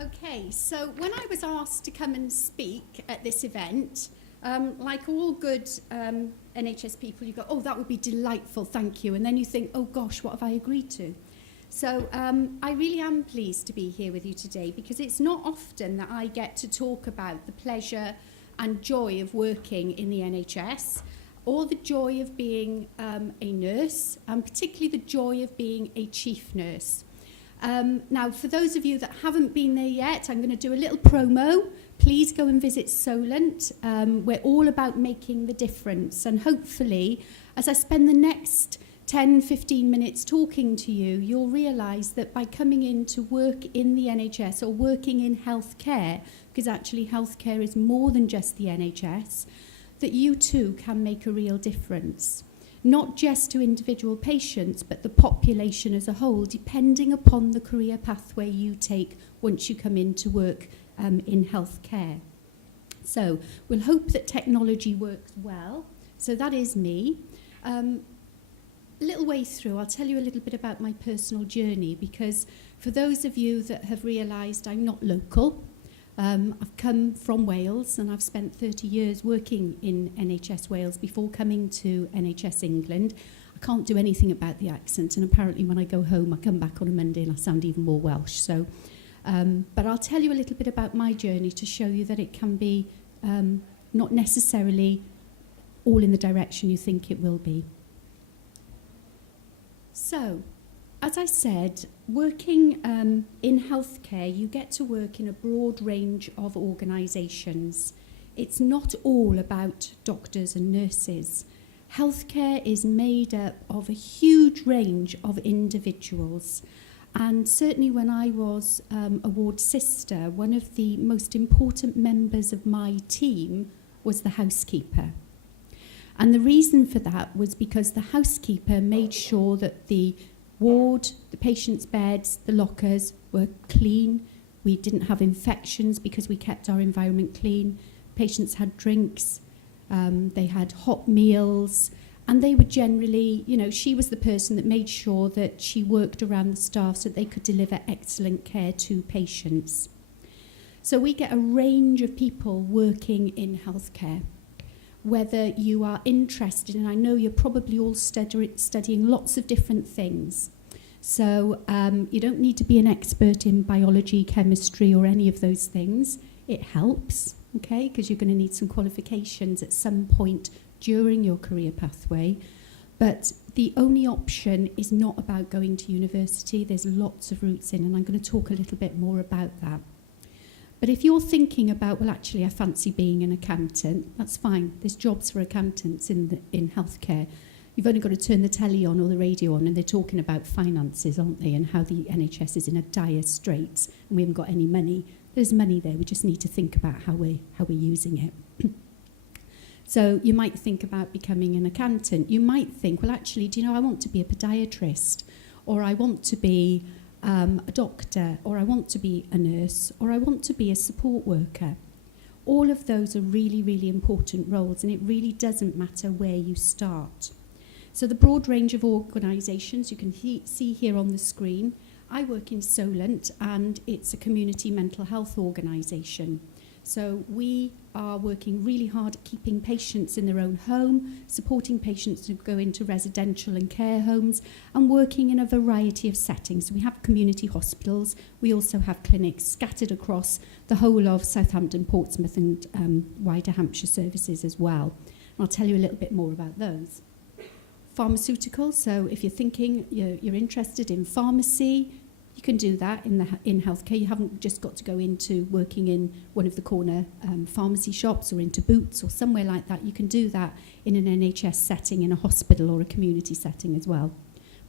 Okay, so when I was asked to come and speak at this event, like all good NHS people, you go, oh, that would be delightful, thank you. And then you think, oh gosh, what have I agreed to? So I really am pleased to be here with you today, because it's not often that I get to talk about the pleasure and joy of working in the NHS, or the joy of being a nurse, and particularly the joy of being a chief nurse. Now, for those of you that haven't been there yet, I'm going to do a little promo. Please go and visit Solent. We're all about making the difference. And hopefully, as I spend the next 10, 15 minutes talking to you, you'll realise that by coming in to work in the NHS or working in healthcare, because actually healthcare is more than just the NHS, that you too can make a real difference. Not just to individual patients, but the population as a whole, depending upon the career pathway you take once you come in to work in healthcare. So we'll hope that technology works well. So that is me. A little way through, I'll tell you a little bit about my personal journey, because for those of you that have realised I'm not local, I've come from Wales, and I've spent 30 years working in NHS Wales before coming to NHS England. I can't do anything about the accent, and apparently when I go home, I come back on a Monday and I sound even more Welsh. So, but I'll tell you a little bit about my journey to show you that it can be not necessarily all in the direction you think it will be. So, as I said, working in healthcare, you get to work in a broad range of organisations. It's not all about doctors and nurses. Healthcare is made up of a huge range of individuals. And certainly when I was a ward sister, one of the most important members of my team was the housekeeper. And the reason for that was because the housekeeper made sure that the ward, the patients' beds, the lockers were clean. We didn't have infections because we kept our environment clean. Patients had drinks, they had hot meals, and they were generally, she was the person that made sure that she worked around the staff so that they could deliver excellent care to patients. So we get a range of people working in healthcare. Whether you are interested, and I know you're probably all studying lots of different things. So you don't need to be an expert in biology, chemistry, or any of those things. It helps, okay, because you're going to need some qualifications at some point during your career pathway. But the only option is not about going to university. There's lots of routes in, and I'm going to talk a little bit more about that. But if you're thinking about, well, actually, I fancy being an accountant, that's fine. There's jobs for accountants in healthcare. You've only got to turn the telly on or the radio on, and they're talking about finances, aren't they, and how the NHS is in a dire straits, and we haven't got any money. There's money there. We just need to think about how we're using it. So you might think about becoming an accountant. You might think, well, actually, do you know, I want to be a podiatrist, or I want to be a doctor, or I want to be a nurse, or I want to be a support worker. All of those are really, really important roles, and it really doesn't matter where you start. So the broad range of organisations you can see here on the screen. I work in Solent, and it's a community mental health organisation. So we are working really hard at keeping patients in their own home, supporting patients who go into residential and care homes, and working in a variety of settings. So we have community hospitals. We also have clinics scattered across the whole of Southampton, Portsmouth, and wider Hampshire services as well. And I'll tell you a little bit more about those. Pharmaceuticals. So if you're thinking you're interested in pharmacy, you can do that in healthcare. You haven't just got to go into working in one of the corner pharmacy shops or into Boots or somewhere like that. You can do that in an NHS setting, in a hospital or a community setting as well.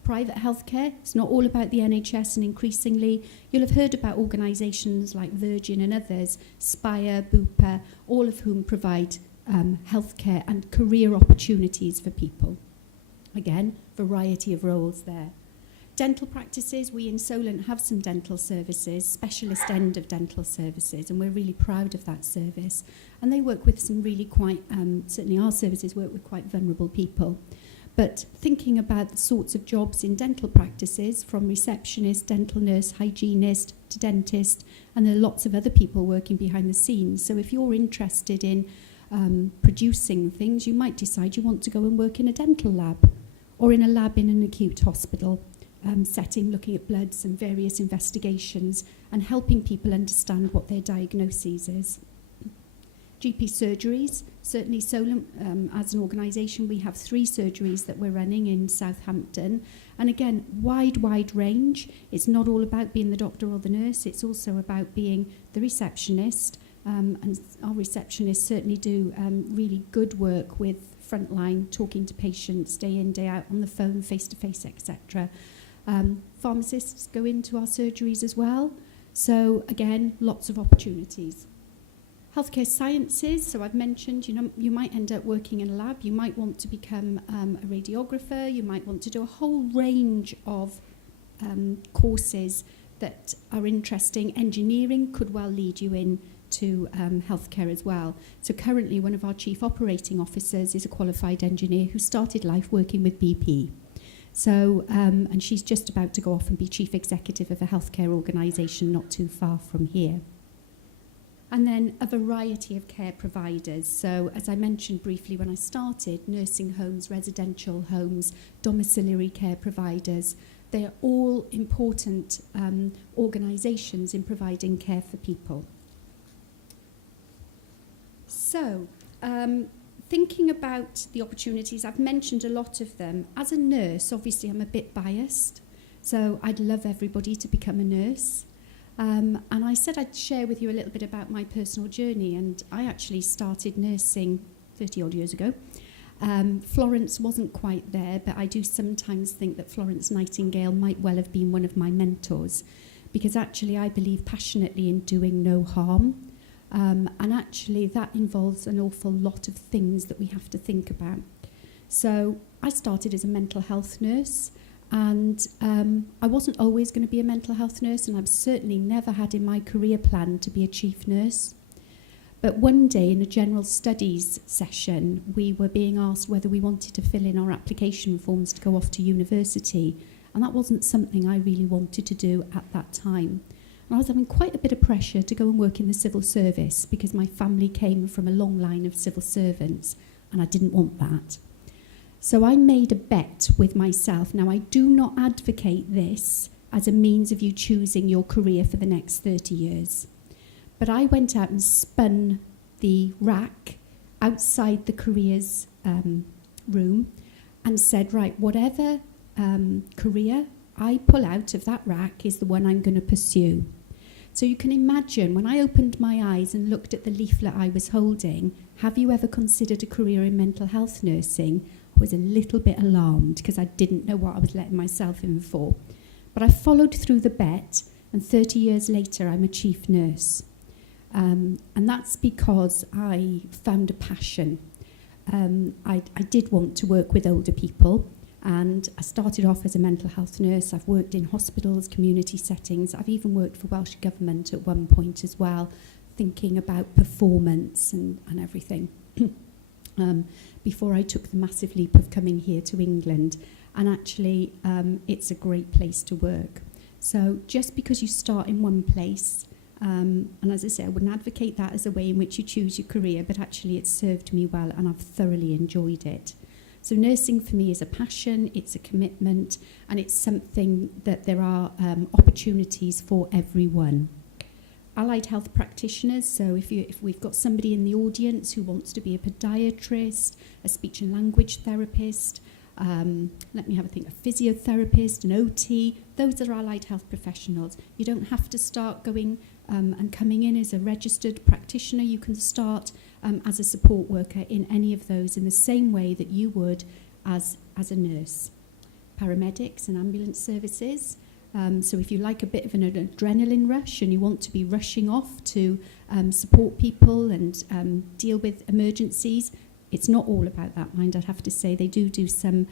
Private healthcare, it's not all about the NHS, and increasingly you'll have heard about organisations like Virgin and others, Spire, Bupa, all of whom provide healthcare and career opportunities for people. Again, variety of roles there. Dental practices, we in Solent have some dental services, specialist end of dental services, and we're really proud of that service. And they work with some really quite, certainly our services work with quite vulnerable people. But thinking about the sorts of jobs in dental practices, from receptionist, dental nurse, hygienist to dentist, and there are lots of other people working behind the scenes. So if you're interested in producing things, you might decide you want to go and work in a dental lab or in a lab in an acute hospital setting, looking at bloods and various investigations and helping people understand what their diagnosis is. GP surgeries, certainly Solent, as an organisation, we have 3 surgeries that we're running in Southampton. And again, wide range. It's not all about being the doctor or the nurse, it's also about being the receptionist. And our receptionists certainly do really good work with frontline, talking to patients day in, day out, on the phone, face-to-face, etc. Pharmacists go into our surgeries as well. So again, lots of opportunities. Healthcare sciences, so I've mentioned, you might end up working in a lab, you might want to become a radiographer, you might want to do a whole range of courses that are interesting. Engineering could well lead you in to healthcare as well. So currently one of our chief operating officers is a qualified engineer who started life working with BP. So, and she's just about to go off and be chief executive of a healthcare organisation not too far from here. And then a variety of care providers. So as I mentioned briefly when I started, nursing homes, residential homes, domiciliary care providers, they are all important organisations in providing care for people. So, thinking about the opportunities, I've mentioned a lot of them. As a nurse, obviously I'm a bit biased, so I'd love everybody to become a nurse. And I said I'd share with you a little bit about my personal journey, and I actually started nursing 30 odd years ago. Florence wasn't quite there, but I do sometimes think that Florence Nightingale might well have been one of my mentors, because actually I believe passionately in doing no harm. And actually that involves an awful lot of things that we have to think about. So I started as a mental health nurse, and I wasn't always going to be a mental health nurse, and I've certainly never had in my career plan to be a chief nurse. But one day in a general studies session, we were being asked whether we wanted to fill in our application forms to go off to university, and that wasn't something I really wanted to do at that time. And I was having quite a bit of pressure to go and work in the civil service because my family came from a long line of civil servants, and I didn't want that. So I made a bet with myself. Now, I do not advocate this as a means of you choosing your career for the next 30 years. But I went out and spun the rack outside the careers room and said, right, whatever career I pull out of that rack is the one I'm going to pursue. So you can imagine, when I opened my eyes and looked at the leaflet I was holding, have you ever considered a career in mental health nursing? I was a little bit alarmed because I didn't know what I was letting myself in for. But I followed through the bet, and 30 years later I'm a chief nurse. And that's because I found a passion. I did want to work with older people, and I started off as a mental health nurse. I've worked in hospitals, community settings. I've even worked for Welsh Government at one point as well, thinking about performance and everything. Before I took the massive leap of coming here to England. And actually, it's a great place to work. So just because you start in one place, and as I say, I wouldn't advocate that as a way in which you choose your career, but actually it's served me well and I've thoroughly enjoyed it. So nursing for me is a passion, it's a commitment, and it's something that there are opportunities for everyone. Allied health practitioners, so if we've got somebody in the audience who wants to be a podiatrist, a speech and language therapist, let me have a think, a physiotherapist, an OT, those are allied health professionals. You don't have to start going and coming in as a registered practitioner. You can start as a support worker in any of those in the same way that you would as a nurse. Paramedics and ambulance services. So if you like a bit of an adrenaline rush and you want to be rushing off to support people and deal with emergencies, it's not all about that, mind, I'd have to say. They do some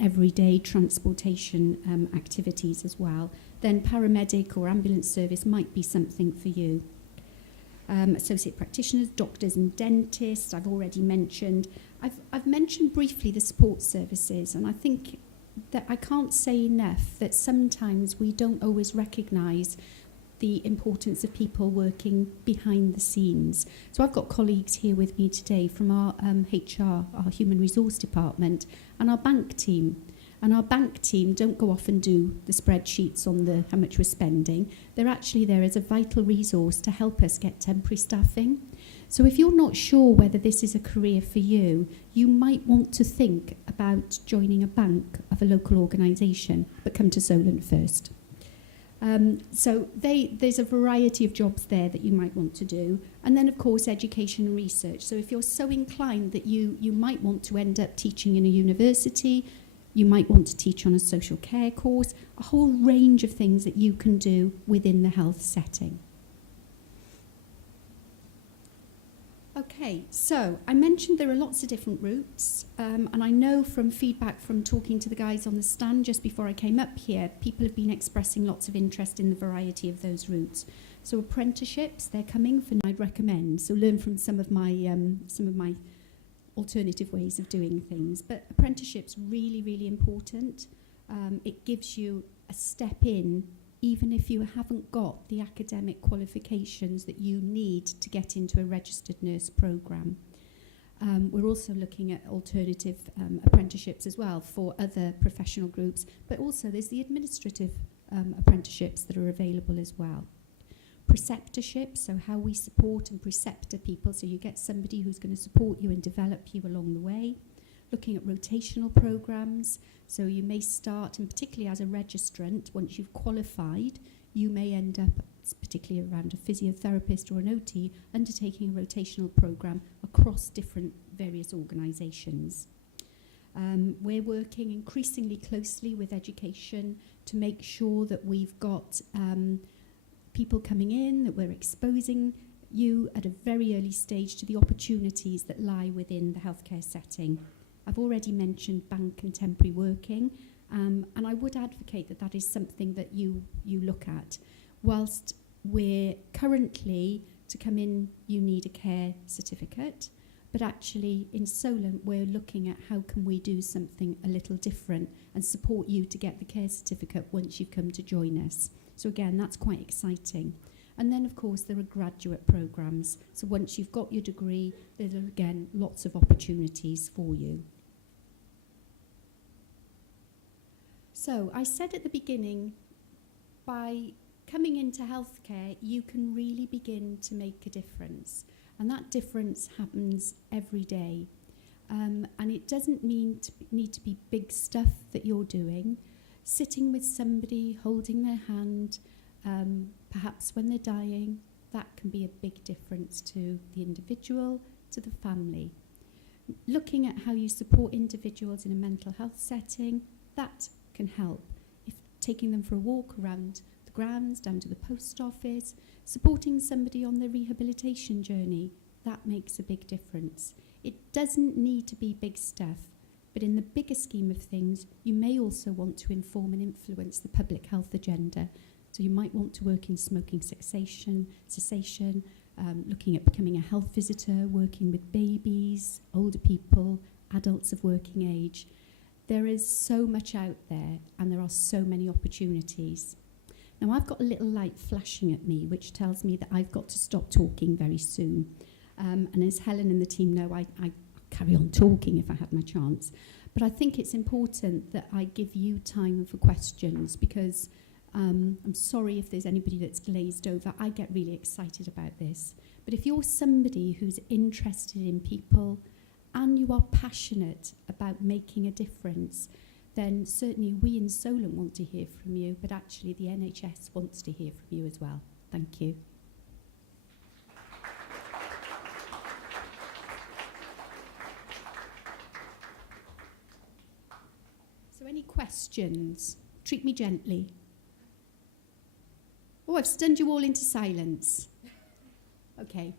everyday transportation activities as well. Then paramedic or ambulance service might be something for you. associate practitioners, doctors and dentists, I've already mentioned. I've mentioned briefly the support services, and I think that I can't say enough that sometimes we don't always recognise the importance of people working behind the scenes. So I've got colleagues here with me today from our HR, our Human Resource Department, and our bank team. And our bank team don't go off and do the spreadsheets on how much we're spending. They're actually there as a vital resource to help us get temporary staffing. So if you're not sure whether this is a career for you, you might want to think about joining a bank of a local organisation, but come to Solent first. So there's a variety of jobs there that you might want to do. And then, of course, education and research. So if you're so inclined that you might want to end up teaching in a university, you might want to teach on a social care course, a whole range of things that you can do within the health setting. Okay, so I mentioned there are lots of different routes, and I know from feedback from talking to the guys on the stand just before I came up here, people have been expressing lots of interest in the variety of those routes. So apprenticeships, they're coming for, I'd recommend, so learn from some of my alternative ways of doing things. But apprenticeships really, really important. It gives you a step in, even if you haven't got the academic qualifications that you need to get into a registered nurse programme. We're also looking at alternative apprenticeships as well for other professional groups, but also there's the administrative apprenticeships that are available as well. Preceptorships, so how we support and preceptor people, so you get somebody who's going to support you and develop you along the way. Looking at rotational programmes, so you may start, and particularly as a registrant, once you've qualified, you may end up, particularly around a physiotherapist or an OT, undertaking a rotational programme across different various organisations. We're working increasingly closely with education to make sure that we've got people coming in, that we're exposing you at a very early stage to the opportunities that lie within the healthcare setting. I've already mentioned bank and temporary working, and I would advocate that that is something that you look at. Whilst we're currently, to come in, you need a care certificate, but actually in Solent we're looking at how can we do something a little different and support you to get the care certificate once you've come to join us. So again, that's quite exciting. And then, of course, there are graduate programmes. So once you've got your degree, there are, again, lots of opportunities for you. So I said at the beginning, by coming into healthcare, you can really begin to make a difference. And that difference happens every day. And it doesn't need to be big stuff that you're doing. Sitting with somebody, holding their hand, perhaps when they're dying, that can be a big difference to the individual, to the family. Looking at how you support individuals in a mental health setting, that can help. If taking them for a walk around the grounds, down to the post office, supporting somebody on their rehabilitation journey, that makes a big difference. It doesn't need to be big stuff, but in the bigger scheme of things, you may also want to inform and influence the public health agenda. So you might want to work in smoking cessation, looking at becoming a health visitor, working with babies, older people, adults of working age. There is so much out there, and there are so many opportunities. Now, I've got a little light flashing at me, which tells me that I've got to stop talking very soon. And as Helen and the team know, I carry on talking if I had my chance. But I think it's important that I give you time for questions, because I'm sorry if there's anybody that's glazed over. I get really excited about this. But if you're somebody who's interested in people and you are passionate about making a difference, then certainly we in Solent want to hear from you, but actually the NHS wants to hear from you as well. Thank you. So any questions? Treat me gently. Oh, I've stunned you all into silence. Okay.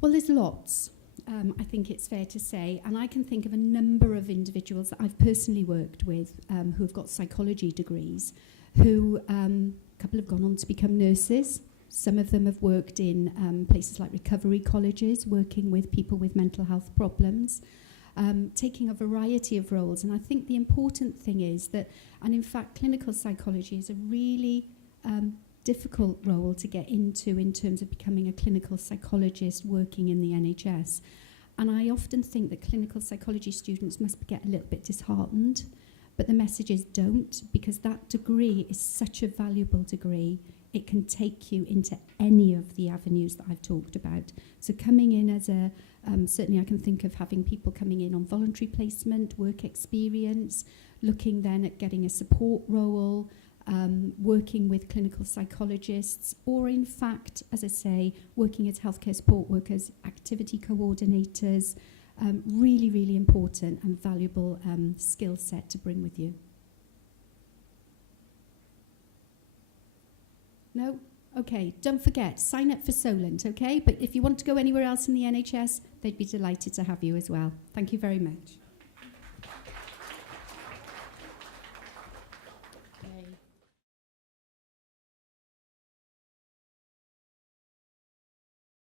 Well, there's lots. I think it's fair to say, and I can think of a number of individuals that I've personally worked with who have got psychology degrees, who a couple have gone on to become nurses. Some of them have worked in places like recovery colleges, working with people with mental health problems, taking a variety of roles. And I think the important thing is that, and in fact, clinical psychology is a really difficult role to get into in terms of becoming a clinical psychologist working in the NHS. And I often think that clinical psychology students must get a little bit disheartened, but the message is don't, because that degree is such a valuable degree. It can take you into any of the avenues that I've talked about. So coming in as a, certainly I can think of having people coming in on voluntary placement, work experience, looking then at getting a support role, working with clinical psychologists, or in fact, as I say, working as healthcare support workers, activity coordinators, really, really important and valuable skill set to bring with you. No? Okay, don't forget, sign up for Solent, okay? But if you want to go anywhere else in the NHS, they'd be delighted to have you as well. Thank you very much.